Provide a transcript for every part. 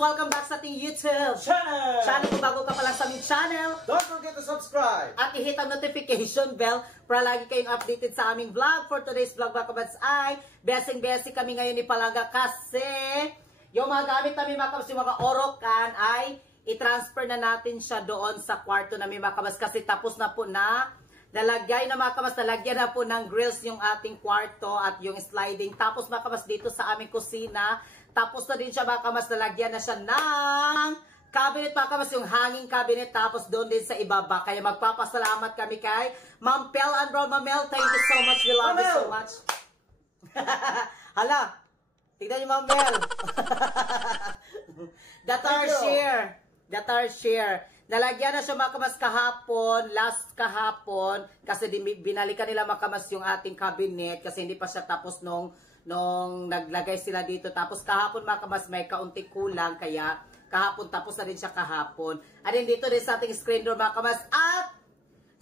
welcome back sa ating YouTube channel! Kung bago ka pa lang sa aming channel, don't forget to subscribe! At i-hit ang notification bell para lagi kayong updated sa aming vlog. For today's vlog, mga kabats, ay besing-besi kami ngayon ni Palaga kasi yung mga gamit namin, mga kabats, yung mga orokan ay i-transfer na natin siya doon sa kwarto namin, mga kabats, kasi tapos na po na nalagyan na, mga kabats, nalagyan na po ng grills yung ating kwarto at yung sliding. Tapos, mga kabats, dito sa aming kusina, tapos na din siya, mga kabats, nalagyan na siya ng cabinet, mga kabats, yung hanging cabinet, tapos doon din sa ibaba. Kaya magpapasalamat kami kay Ma'am Pel and Bro. Ma'am Mel, thank you so much. We love you so much. Hala, tignan niyo, Ma'am Mel. That our share. Nalagyan na siya, mga kabats, kahapon, last kahapon, kasi binalikan nila, mga kabats, yung ating cabinet kasi hindi pa siya tapos nung naglagay sila dito. Tapos kahapon, mga kabats, may kaunti kulang, kaya kahapon tapos na din siya kahapon. At din dito din sa ating screen door, mga kabats. At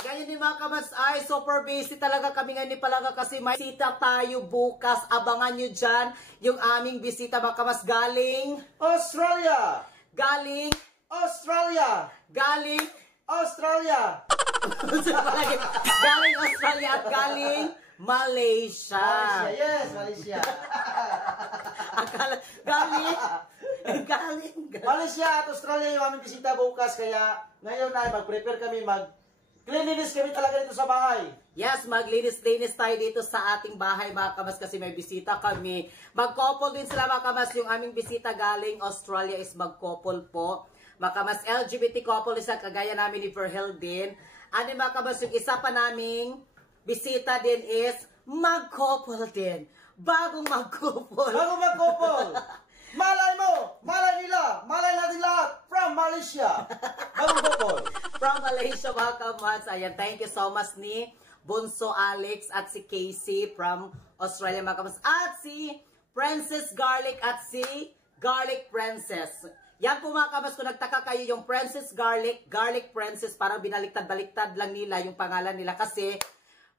ganyan din, mga kabats, ay super busy talaga kami ngayon ni Palaga kasi may bisita tayo bukas. Abangan nyo dyan yung aming bisita, mga kabats, galing Australia! Galing Australia! Galing Australia! Galing Australia at galing Malaysia. Malaysia, yes, Malaysia. Akala, galing Malaysia at Australia yung aming bisita bukas, kaya ngayon ay mag-prepare kami, cleanliness kami talaga dito sa bahay. Yes, maglinis-linis tayo dito sa ating bahay, mga kabas, kasi may bisita kami. Mag-couple din sila, mga kabas. Yung aming bisita galing Australia is mag-couple po. Mga kabas, LGBT couple isa, kagaya namin ni Verhel din. Ano, mga kabas, yung isa pa naming bisita din is mag-couple din. Bagong mag-couple. Bagong mag-couple. Malay mo, malay nila, malay natin lahat from Malaysia. Bagong couple. From Malaysia, mga kabas. Ayan, thank you so much ni Bunso Alex at si Casey from Australia, mga kabas. At si Princess Garlic at si Garlic Princess. Yan po, mga kabas, kung nagtaka kayo, yung Princess Garlic, Garlic Princess, parang binaliktad-baliktad lang nila yung pangalan nila kasi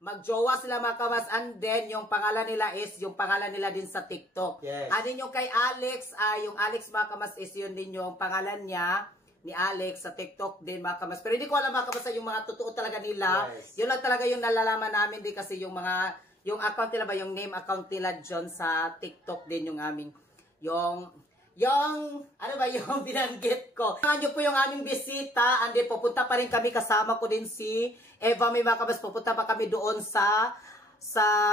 magjowa sila, mga kabas, and then yung pangalan nila is yung pangalan nila din sa TikTok. Yes. And then yung kay Alex, yung Alex, mga kabas, is yun din yung pangalan niya ni Alex sa TikTok din, mga kabas. Pero hindi ko alam, mga kabas, yung mga totoo talaga nila. Yes. Yun lang talaga yung nalalaman namin din kasi yung mga, yung account nila ba, yung name account nila dyan sa TikTok din yung aming, ano ba yung binanggit ko. Tingnan nyo po yung aming bisita. And then, pupunta pa rin kami. Kasama ko din si Eva, may mga kabas. Pupunta pa kami doon sa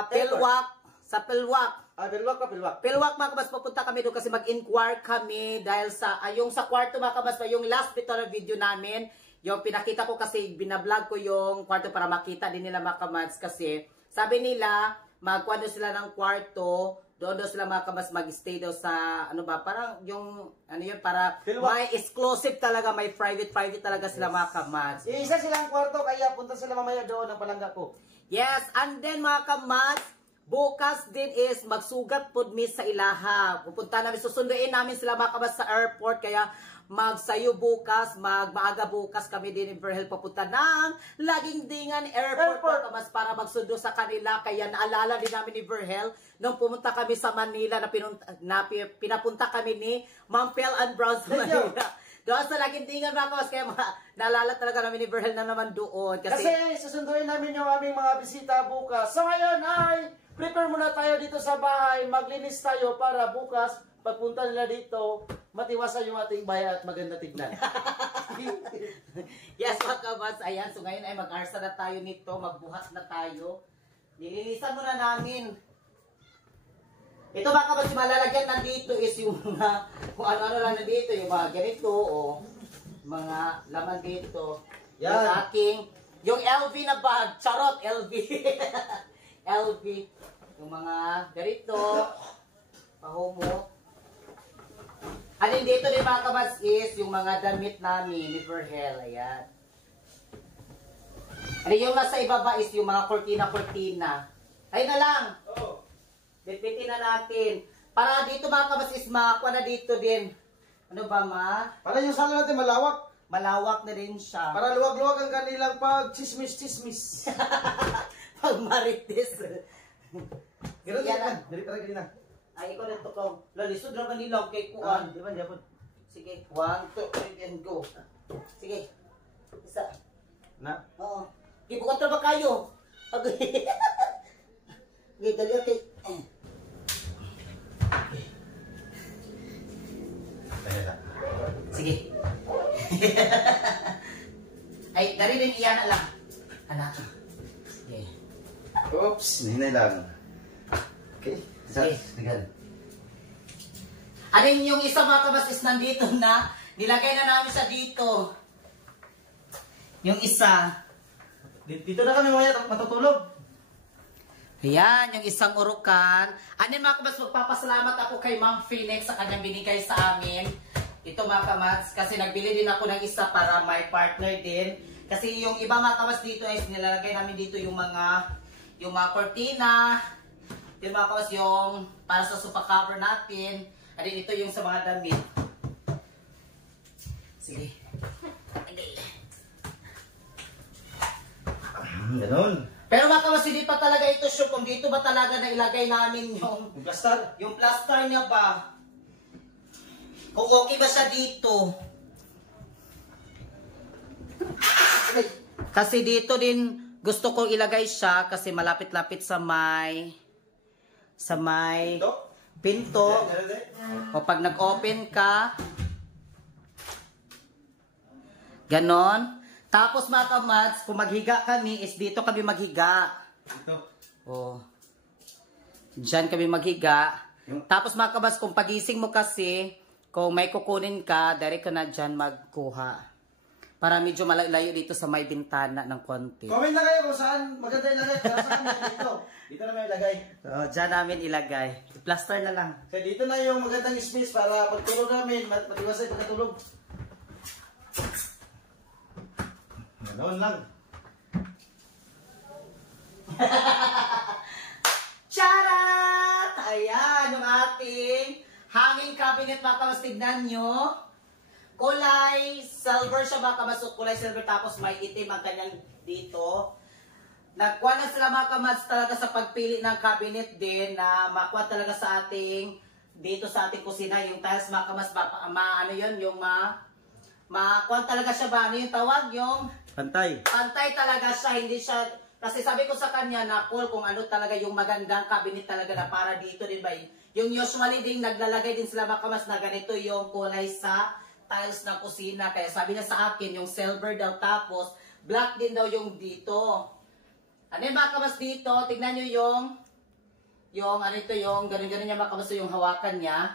Pilwak. Sa Pilwak. Pilwak pa, Pilwak. Pilwak, mga kabas. Pupunta kami doon kasi mag-inquire kami dahil sa, yung sa kwarto, mga kabas, yung last bit na video namin, yung pinakita ko kasi, binablog ko yung kwarto para makita din nila, mga kabas. Kasi, sabi nila, magkwano sila ng kwarto, doon sila, mga kabas, mag-stay daw sa, ano ba, parang yung, ano yun, para Pilwak. may exclusive talaga, may private talaga sila, mga kabas. Isa silang kwarto, kaya punta sila mamaya doon ng palangga ko. Yes, and then, mga kabas, bukas din is magsugat po mi sa ilaha. Pupunta namin, susunduin namin sila, mga kabas, sa airport, kaya magsayo bukas, maaga bukas kami din in Verhel papunta ng Laging Dingan Airport, mga kabas, para magsundo sa kanila. Kaya naalala din namin ni Verhel nung pumunta kami sa Manila na pinapunta kami ni Ma'am Pel and Brown sa Manila. Doon sa Laging Dingan, mga kabas, kaya naalala talaga namin ni Verhel na naman doon. Kasi susunduin namin yung aming mga bisita bukas. So ngayon ay prepare muna tayo dito sa bahay, maglinis tayo para bukas pagpunta nila dito, matiwasan yung ating bahay at maganda tignan. Yes, mga kabas. Ayan, so ngayon ay mag-arsa na tayo nito, magbuhat na tayo. Nilinisan muna namin. Ito, mga kabas, yung malalagyan nandito is yung mga, kung ano-ano lang nandito, yung mga ganito, o mga laman dito. Yan. Yung aking, yung LV na bag, charot, LV. LV. Yung mga ganito, pahumo. At dito din, mga kabats, is yung mga damit namin ni Verhel. Ayan. At yung nasa ibaba is yung mga kortina-kortina. Ayun na lang. Oo. Bitbitin na natin. Para dito, mga kabats, is makakuha na dito din. Ano ba, ma? Para yung sala natin malawak. Malawak na rin siya. Para luwag-luwag ang kanilang pag-chismis-chismis. Pag marites. Ganun Yan na. na. Dali talaga din na. Ay, ikaw na ito ko. Lalisod lang kanila, okay, kuhan. Di ba, Japon? Sige. 1, 2, and go. Sige. Isa. Na. Oo. Ibukat na ba kayo? Okay. Okay, dali, okay. Sige. Ay, dari din iyan na lang. Anak. Sige. Oops, hinay lang. Okay. Sige. Tingnan. Ano yung isa mga kabas is nandito na. Nilagay na namin siya dito. Yung isa. Dito na kami mamaya matutulog. Ayan, yung isang urukan. Ano mga kabas, magpapasalamat ako kay Ma'am Phoenix sa kanyang binigay sa amin. Ito mga kamats, kasi nagbili din ako ng isa para may partner din. Kasi yung iba mga kamas dito ay nilalagay namin dito yung mga cortina. Yung mga kamas yung para sa sofa cover natin. At ito yung sa mga damit. Sige. Ganon. Pero mga kamas, hindi pa talaga ito sure kung dito ba talaga na ilagay namin yung Plaster. yung plaster niya ba. Kung okay ba siya dito. Kasi dito din gusto ko ilagay siya kasi malapit-lapit sa may pinto. O pag nag-open ka, ganon. Tapos mga kamads, kung maghiga kami, is dito kami maghiga. Ito. O, dyan kami maghiga. Tapos mga kamads, kung pagising mo kasi, kung may kukunin ka, direct ka na dyan magkuha. Para medyo malayo dito sa may bintana ng konti. Comment na kayo kung saan maganda ilagay. Para saan namin dito. Dito na may ilagay. So, dyan namin ilagay. Plaster na lang. Kaya dito na yung magandang space para pagtulog namin, matiwasay pagkatulog. Ganoon lang. Charat! Ayan, yung ating hanging cabinet, mga kamas, tignan nyo. Kulay silver siya, mga kamas. Kulay silver, tapos may itim ang kanyang dito. Nagkuha na sila, mga kamas, talaga sa pagpili ng cabinet din na makuha talaga sa ating, dito sa ating kusina. Yung tiles, mga kamas, ano yun, yung makuha talaga siya ba? Ano yung tawag? Yung Pantay. pantay talaga siya, hindi siya. Kasi sabi ko sa kanya na cool kung ano talaga yung magandang cabinet talaga na para dito din ba. Yung usually din naglalagay din sila mga kamas na ganito yung kulay sa tiles ng kusina. Kaya sabi niya sa akin yung silver daw tapos black din daw yung dito. Ano yung mga kamas dito? Tignan nyo yung ano ito yung ganun-ganun niya mga kamas yung hawakan niya.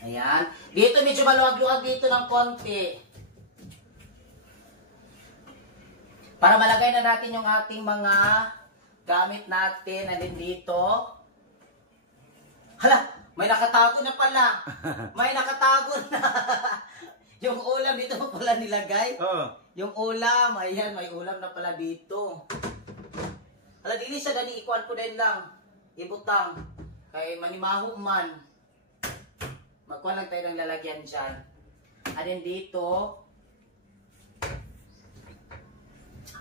Ayan. Dito medyo maluwag-luwag dito ng konti. Para malagay na natin yung ating mga gamit natin. Andin dito. Hala! May nakatago na pala. May nakatago na. Yung ulam dito pala nilagay. Oo. Yung ulam. Ayan, may ulam na pala dito. Hala, dili siya dali. Ikuan ko din lang. Ibutang. Kay manimaho man. Magkuha lang tayo ng lalagyan dyan. Andin dito.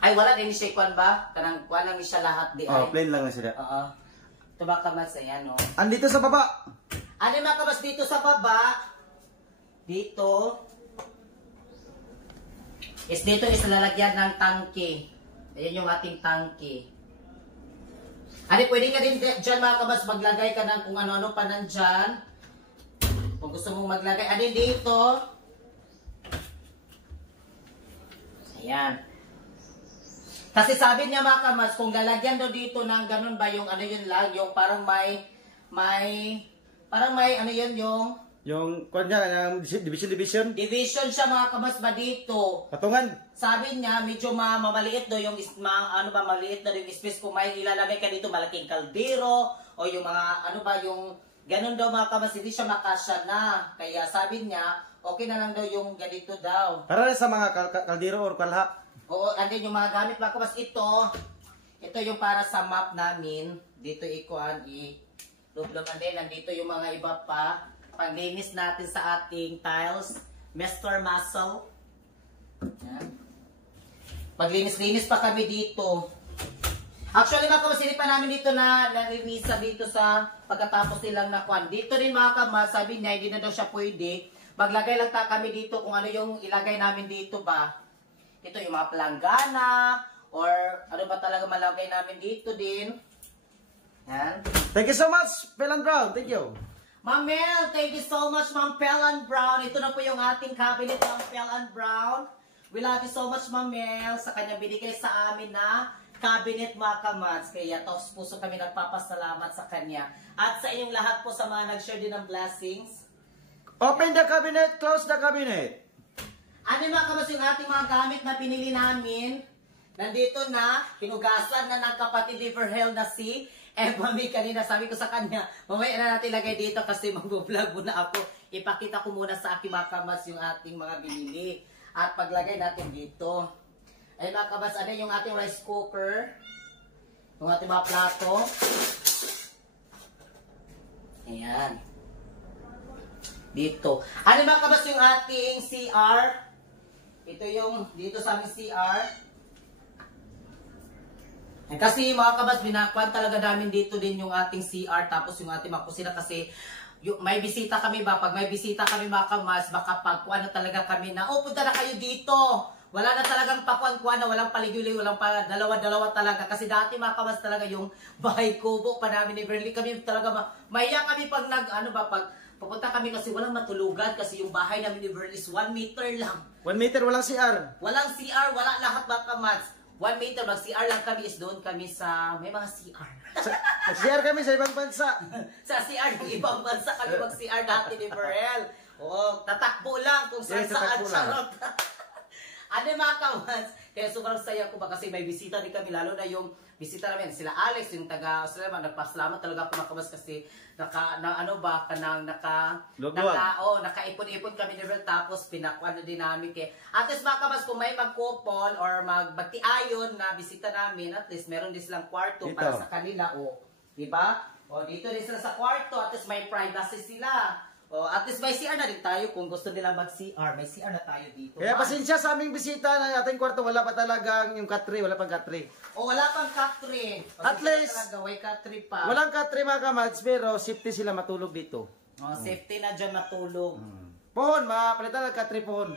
Ay, wala din siya ikuan ba? Kanang kuan lang siya lahat di ay. Oh, plain lang na sila. Oo. Ito ba kamas, ayan o. Andito sa baba. Ano yung mga kamas dito sa baba? Dito. Dito is lalagyan ng tangke. Ayan yung ating tangke. Ano, pwede ka din dyan mga kamas maglagay ka ng kung ano-ano pa nandyan. Kung gusto mong maglagay. Ano dito? Ayan. Kasi sabi niya mga kamas, kung lalagyan daw dito ng ganun ba yung ano yun lang, yung parang may ano yun Yung kwan niya, division. division siya mga kamas ba dito. Patungan. Sabi niya, medyo mamaliit daw yung, maliit na yung space kung may ilalagay ka dito, malaking kaldero, o yung mga, ano ba, yung, ganun daw mga kamas, hindi siya makasya na. Kaya sabi niya, okay na lang daw yung ganito daw. Para sa mga kaldero or kalha. Oo, andin yung mga gamit mga kamas. Ito yung para sa map namin. Dito ikuan, i-lublog. And then, nandito yung mga iba pa. Panglinis natin sa ating tiles. Mr. Muscle. Yan. Maglinis-linis pa kami dito. Actually mga kamas, hindi pa namin dito na nalinisa dito sa pagkatapos nilang nakuan. Dito rin mga kamas, sabi niya hindi na daw siya pwede. Maglagay lang kami dito kung ano yung ilagay namin dito ba. Ito yung mga palanggana or ano ba talaga malagay namin dito din. Yan. Thank you so much, Pel and Brown. Thank you. Ma'am Mel, thank you so much, Ma'am Pel and Brown. Ito na po yung ating cabinet, Ma'am Pel and Brown. We love you so much, Ma'am Mel, sa kanya binigay sa amin na cabinet mga kamats. Kaya taos puso kami nagpapasalamat sa kanya. At sa inyong lahat po sa mga nag-share din ng blessings. Open the cabinet, close the cabinet. Ano mga kamats yung ating mga gamit na pinili namin? Nandito na, hinugasan na ng kapatid ni Verhel na si Mami kanina. Sabi ko sa kanya, mamaya na natin lagay dito kasi mag-vlog muna ako. Ipakita ko muna sa aking mga kamats yung ating mga binili. At paglagay natin dito. Ay mga kabas, ano yung ating rice cooker? Yung ating mga plato. Ayan. Dito. Ano mga kabas yung ating CR? Ito yung dito sa aming CR. Kasi mga kabas, binakuan talaga namin dito din yung ating CR. Tapos yung ating mga kusina kasi may bisita kami ba? Pag may bisita kami mga kamas, baka pagkuan na talaga kami na, oh punta na kayo dito. Wala na talagang pakuan-kuan na, walang paliguli, walang pa, dalawa-dalawa talaga. Kasi dati mga kamas talaga yung bahay kubo pa namin ni Verly. Kami talaga, maya kami pag pag pupunta kami kasi walang matulugan. Kasi yung bahay namin ni Verly is 1 meter lang. 1 meter, walang CR. Walang CR, wala lahat mga kamas. 1 meter, mag-CR lang kami is doon kami sa, may mga CR. CR kami sa ibang bansa. Sa CR ng ibang bansa kami mag-CR dati ni Verhel. Oo, tatakbo lang kung saan saan charot. Ano mga kamats? Kaya sobrang saya ko ba kasi may bisita din kami, lalo na yung bisita namin, sila Alex, yung taga-Australia, nagpasalamat talaga ako mga kamats kasi nakaipon-ipon kami ni Verhel, tapos pinakuan na din namin kay at least mga kamats, kung may mag-couple or magbati-ayon na bisita namin, at least meron din silang kwarto dito para sa kanila, o diba? O dito din sila sa kwarto, at least may privacy sila. O, at least may CR na rin tayo kung gusto nila mag-CR. May CR na tayo dito. Kaya pasensya sa aming bisita na ating kwarto, wala pa talagang yung katri, wala pang katri. O, wala pang katri. At least, talaga, may katri pa. walang katri mga kamats, pero safety sila matulog dito. O, safety na dyan matulog. Pohon, mapalitan ng katri pohon.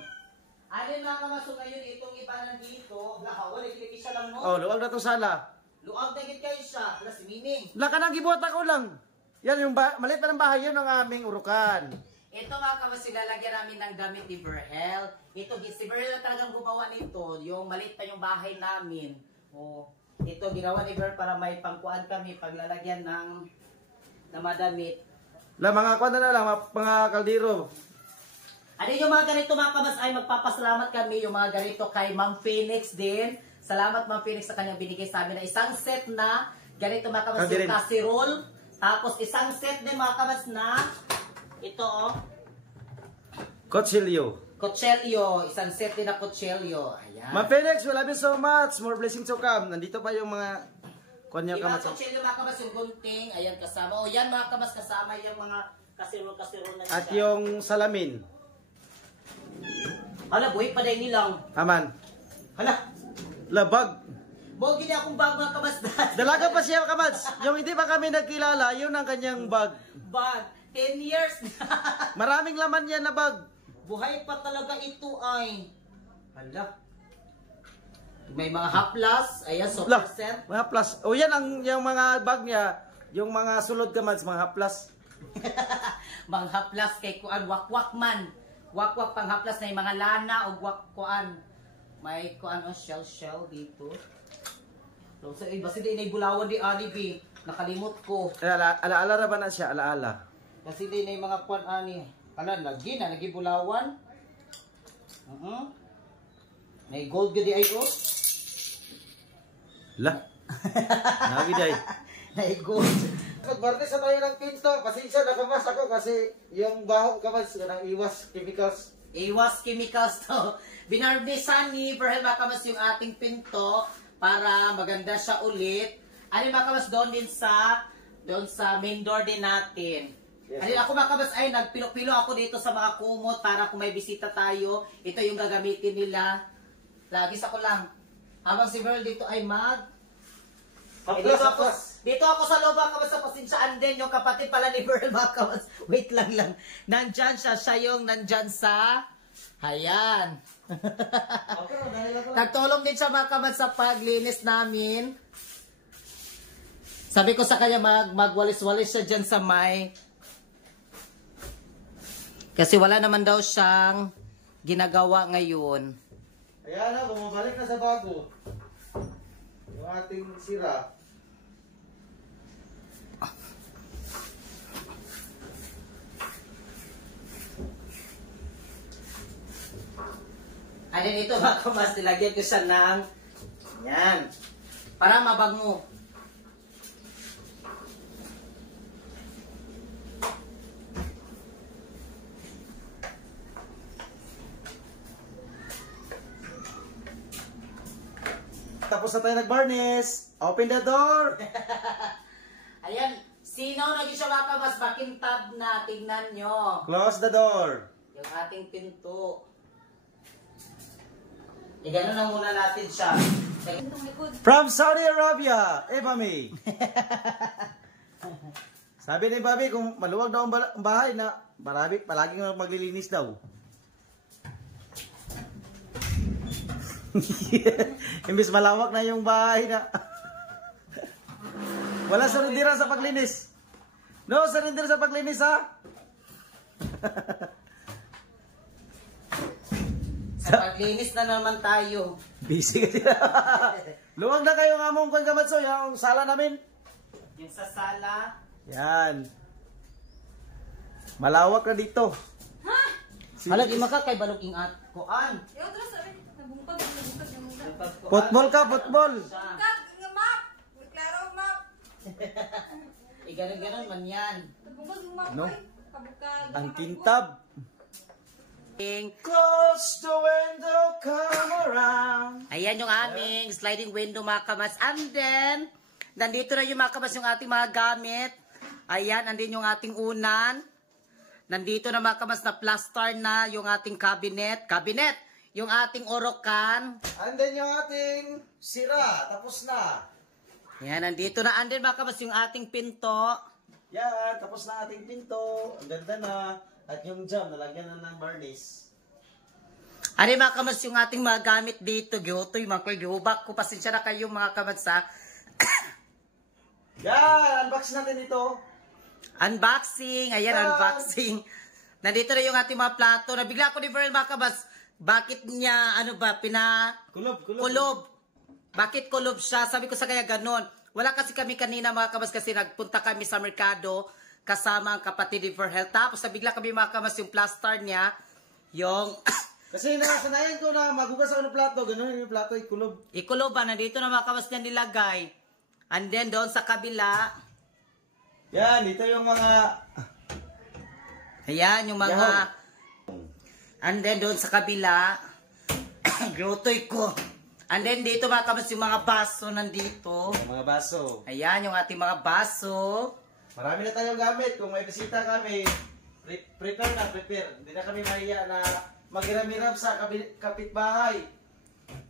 Alin mga kamaso ngayon, itong iba nandito, nakawal, ikikisa lang mo. Oh, luwag na itong sala. Luwag na gid kayo siya, plus meaning. Laka nang gibuhat ako lang. Yan yung maliit pa ng bahay, yun ang aming urukan. Ito mga kamaso, lalagyan namin ng gamit ni Verhel. Ito, si Verhel na talagang gumawa nito, yung maliit pa yung bahay namin. O, ito ginawa ni Verhel para may pangkuan kami, paglalagyan ng madamit. Mga kwanda na lang, mga kaldero. Ano yung mga ganito mga kamas ay magpapasalamat kami yung mga ganito kay Ma'am Phoenix din. Salamat Ma'am Phoenix sa kanyang binigay sa amin na isang set na ganito mga kamas yung casserole. Tapos isang set din mga kamas na ito oh. Kutsilyo. Kutsilyo. Isang set din na kutsilyo. Ayan. Ma'am Phoenix, we love you so much. More blessings to come. Nandito pa yung mga kanya kamas. Yung kutsilyo mga kamas yung gunting. Ayan kasama. O yan mga kamas kasama yung mga casserole na siya. At yung salamin. Hala, buhay pa dahil nilang. Aman. Hala. Labag. Bogi na akong bag mga kamas dati. Dalaga pa siya kamats. Yung hindi pa kami nagkilala, yun ang kanyang bag. Bag. 10 years na. Maraming laman yan na bag. Buhay pa talaga ito ay. Hala. May mga haplas. Ayan, so percent. Mga plus. O yan ang yung mga bag niya. Yung mga sulod kamats, mga haplas. Mga haplas kay kuan wakwak man. Wakwak pang haplas na yung mga lana o kuan. May kuan o shell dito. So, basta di bulawan di alibi. Nakalimot ko. Alaala na ba na siya? Alaala. Kasi di na yung mga kuan ani. Kala, lagi na, nagibulawan. May gold gadi ay o. La. Nagi day. May gold. Magbarnis na tayo ng pinto. Pasensya na kamas ako kasi yung baho kamas ng iwas chemicals. Iwas chemicals to. Binarnisan ni Verhel Makamas yung ating pinto para maganda siya ulit. Ano Makamas doon sa main door din natin. Yes. Ano ako Makamas ay nagpilo-pilo ako dito sa mga kumot para kung may bisita tayo, ito yung gagamitin nila. Lagis ako lang. Habang si Verhel dito ay Dito ako sa loob mga kabats sa pasensyaan din yung kapatid pala ni Pearl mga kabats. Wait lang. Nandyan siya yung nandyan sa ayan. Nagtulong din siya mga kabats sa paglinis namin. Sabi ko sa kanya magwalis-walis siya dyan sa may. Kasi wala naman daw siyang ginagawa ngayon. Ayan na, bumabalik na sa bago. Yung ating sira. And then ito mga kabats, nilagyan ko siya ng yan. Para mabango. Tapos na tayo nag-varnish. Open the door. Ayan, sino naging siya mga kabats, makintab na, tingnan nyo. Close the door. Yung ating pinto. Gano'n lang muna natin siya. From Saudi Arabia, Eva May. Sabi ni Bobby, kung maluwag daw ang bahay na palaging maglilinis daw. Imbis malawak na yung bahay na. Wala sarindira sa paglinis. No, sarindira sa paglinis ha. Sa paglinis na naman tayo. Busy kasi. Luwag na kayo nga mong kamatso, yung sala namin. Yung sa sala. Yan. Malawak na dito. Hala, di makakay balog at kuan. Football ka, football. Ganon man yan. No? Ang kintab. Close the window, come around. Ayan yung aming sliding window mga kabats. And then, nandito na yung mga kabats yung ating mga gamit. Ayan, andin yung ating unan. Nandito na mga kabats na plaster na yung ating cabinet. Yung ating orokan. And then yung ating sira, tapos na. Yan, nandito na. And then mga kabats yung ating pinto. Yan, tapos na ating pinto. Ang ganda na. At yung jam, nalagyan na ng varnish. Ano mga kabats yung ating mga gamit dito. Gihotoy, mga gihubak ko. Pasensya na kayo mga kabats ha. Yan, unbox natin ito. Unboxing. Ayan, unboxing. Nandito na yung ating mga plato. Nabigla ko ni Pearl mga kabats. Bakit niya, kulob. Bakit kulob siya? Sabi ko sa kanya ganon. Wala kasi kami kanina mga kabats kasi nagpunta kami sa merkado kasama ang kapatid ni For Health. Tapos nabigla kami mga kabats yung plaster niya. Yung... Kasi nakasanayan ko na magugas ako ng plato. Ganon yung plato, ikulob. Ikulob ba? Nandito na mga kabats niya nilagay. And then doon sa kabila. Yan, dito yung mga... Ayan, yung mga... And then doon sa kabila. Grotoy ko. And then dito mga kabats yung mga baso nandito. Yung mga baso. Ayan yung ating mga baso. Marami na tayong gamit. Kung may bisita kami, prepare. Hindi na kami mahiya na maghiram-hiram sa kapitbahay.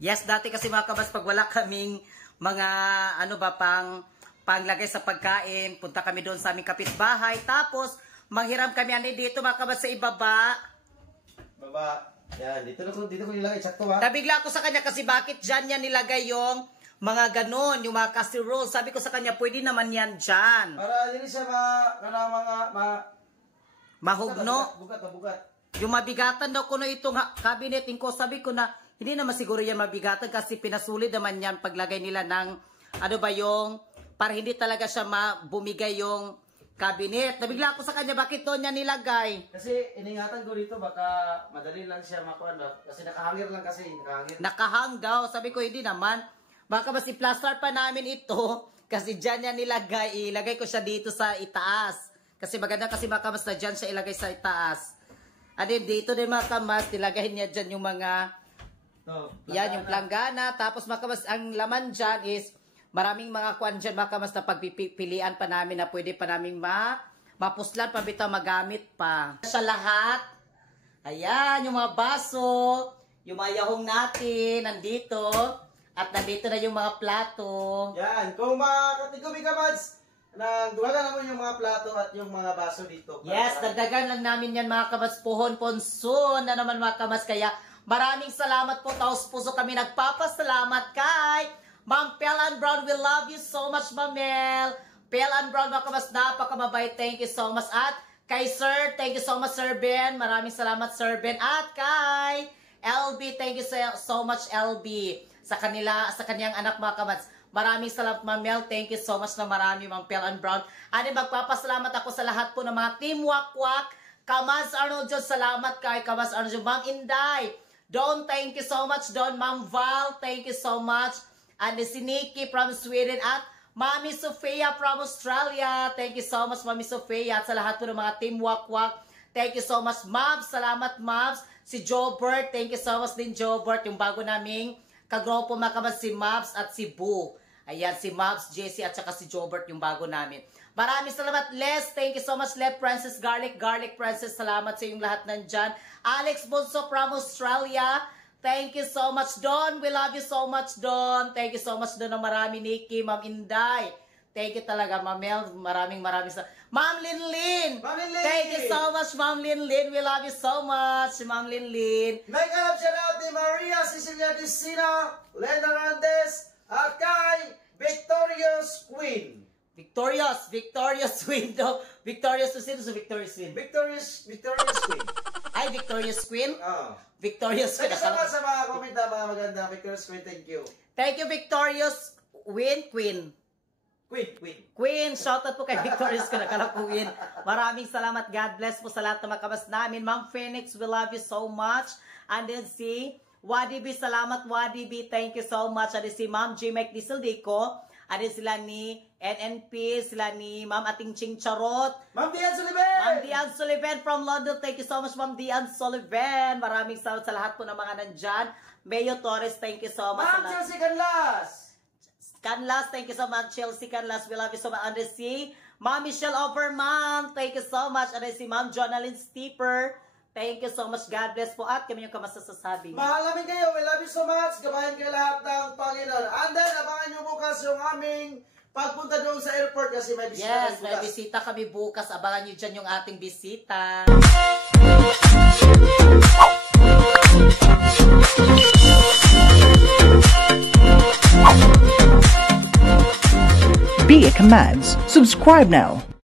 Yes, dati kasi mga kabats pag wala kaming mga panglagay sa pagkain, punta kami doon sa aming kapitbahay. Tapos manghiram kami dito mga kabats sa ibaba. Baba. Yan, dito ko nilagay. Sakto ha. Nabigla ko sa kanya kasi bakit dyan niya nilagay yung mga ganon, yung mga casserole. Sabi ko sa kanya, pwede naman yan dyan. Para hindi siya mahugno. Bugat. Yung mabigatan daw ko na itong cabinet ko, sabi ko na, hindi naman siguro yan mabigatan kasi pinasulit naman yan paglagay nila ng, para hindi talaga siya bumigay yung cabinet. Nabigla ko sa kanya, bakit doon niya nilagay? Kasi iningatan ko dito, baka madali lang siya makuha. Kasi nakahangir lang kasi. Nakahang daw. Sabi ko, hindi naman. Baka mas i-plaster pa namin ito. Kasi dyan niya nilagay. Ilagay ko siya dito sa itaas. Kasi maganda kasi mga kamas na dyan siya ilagay sa itaas. And then dito din mga kamas, nilagay niya dyan yung mga... yan, yung planggana. Tapos mga kamas, ang laman dyan is... Maraming mga kwan dyan, mga kamas na pagpipilian pa namin na pwede pa namin mapuslan pa bitaw magamit pa. Sa lahat. Ayan, yung mga baso. Yung mga yahong natin, nandito. At nandito na yung mga plato. Yan, kung mga katigumi ka, Mads, nagduwagan naman yung mga plato at yung mga baso dito. Yes, dagdagan lang namin yan mga kamas. Puhon ponson na naman mga kamas. Kaya maraming salamat po. Taos puso kami nagpapasalamat kay Ma'am Pelan Brown. We love you so much, Ma'am Mel. Pelan Brown mga kamas, napakamabait. Thank you so much. At kay Sir, thank you so much, Sir Ben. Maraming salamat, Sir Ben. At kay LB, thank you so much, LB. Sa kaniyang anak mga kamats. Maraming salamat, Ma'am Mel. Thank you so much na marami, Ma'am Pelan Brown. At magpapasalamat ako sa lahat po ng mga Team Wakwak. Kamats Arnold John, salamat kay Kamats Arnold John. Ma'am Inday, Don, thank you so much. Don, Ma'am Val, thank you so much. And si Nikki from Sweden. At Mami Sofia from Australia. Thank you so much, Mami Sofia. At sa lahat po ng mga Team Wakwak. Thank you so much, Mabs. Salamat, Mabs. Si Jobert, thank you so much din, Jobert. Yung bago naming kagropo makamas si Mabs at si Boo. Ayan, si Mabs, Jessie at saka si Jobert yung bago namin. Maraming salamat, Les. Thank you so much, Les. Princess Garlic Princess. Salamat sa yung lahat nandyan. Alex Bonso from Australia. Thank you so much, Don. We love you so much, Don. Thank you so much, Don. Ng marami, Nikki, Ma'am Inday. Thank you talaga, Ma'am Mel. Maraming salamat. Ma'am Linlin. Thank you so much, Ma'am Linlin. We love you so much, Ma'am Linlin. Make up shout out ni Maria Cecilia Dicina, Lena Randes, at kay Victorious Queen. Victorious Queen. No? Victorious Queen. Victorious Queen. Ay, Victorious Queen? Victorious Queen. Queen. Thank you sa mga comment na mga maganda. Victorious Queen, thank you. Thank you, Victorious Queen. Queen, shoutout po kay Victorious Queen. Nakala ko Queen. Maraming salamat. God bless po sa lahat ng makamas namin. Ma'am Phoenix, we love you so much. And then si Wadibi, salamat Wadibi. Thank you so much. And then si Ma'am J. Mike Disildico. And then sila ni NNP, sila ni Ma'am Ating Ching Charot. Ma'am Dian Sullivan! Ma'am Dian Sullivan from London. Thank you so much, Ma'am Dian Sullivan. Maraming salamat sa lahat po ng mga nandyan. Mayo Torres, thank you so much. Ma'am Chelsea Canlas, thank you so much. Chelsea Canlas, we love you so much. And si Ma'am Michelle Overman, thank you so much. And si Ma'am Jonalyn Steeper, thank you so much. God bless po at kami yung kamasasasabi. Mahal namin kayo. We love you so much. Gabayan kayo lahat ng Panginoon. And then, abangan nyo bukas yung aming pagpunta doon sa airport kasi may bisita. Yes, may bisita kami bukas. Abangan nyo dyan yung ating bisita. Be a Commands. Subscribe now.